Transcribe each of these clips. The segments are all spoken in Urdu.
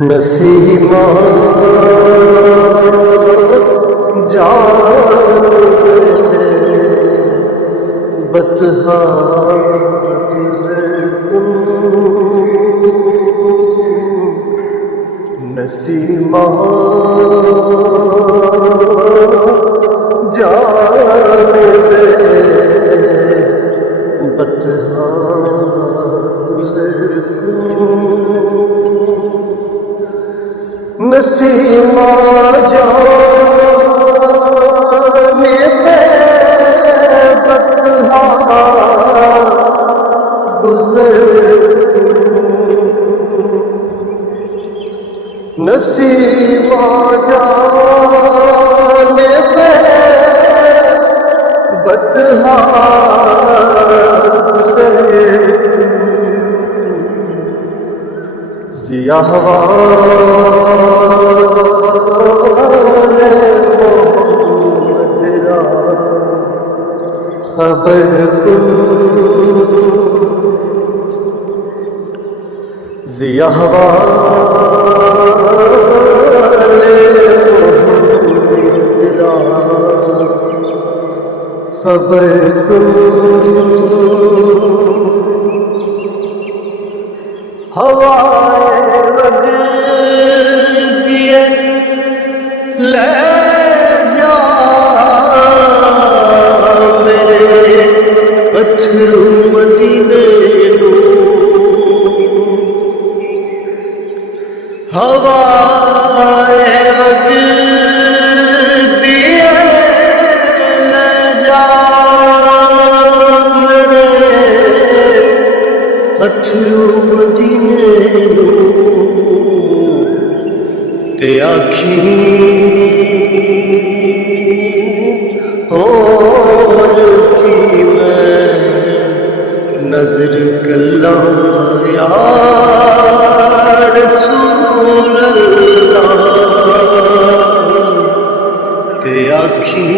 نسیمہ جان بتہا گزر کن نسیمہ جان بتہا گزر کن نسیمہ جان بتہا گزر نسیمہ جان بتہا گزر سیاہ محمد را خبر کن سیاہ محمد را خبر کن ہوائے وگردیے لے جا میرے اتھرو مدینے نو ہوائے وگردیے لے جا میرے اتھرو مدینے نو تے آکھیں اور کی میں نظر کلاں یا رسول اللہ تے آکھیں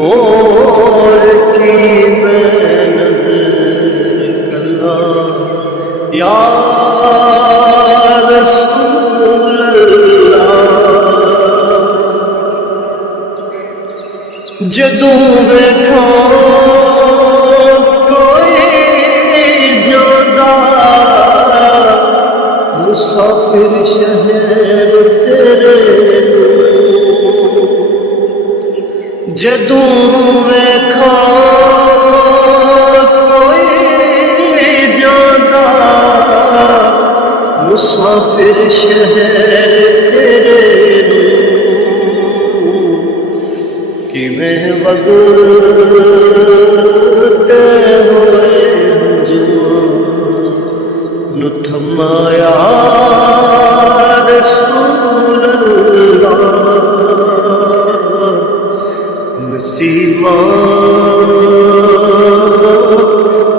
اور کی میں نظر کلاں یا رسول اللہ جدوں ویکھاں کوئی جاندا مسافر شہر تیرے جدوں ویکھاں کوئی جاندا مسافر شہر تیرے کیویں وگتے ہوئے ہنجواں نو تھما یا رسول اللہ نسیمہ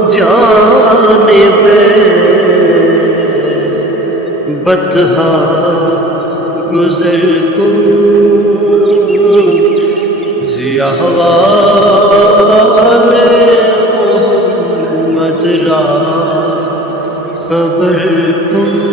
جان بتہا گزر کن سیاہ محمد را خبر کن